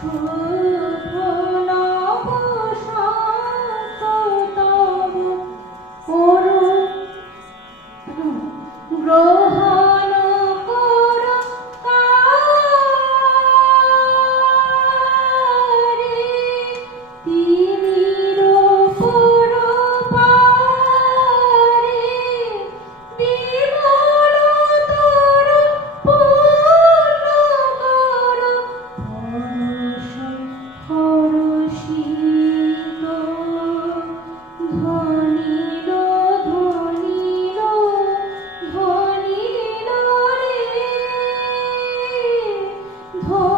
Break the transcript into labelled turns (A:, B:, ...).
A: Oh. Oh.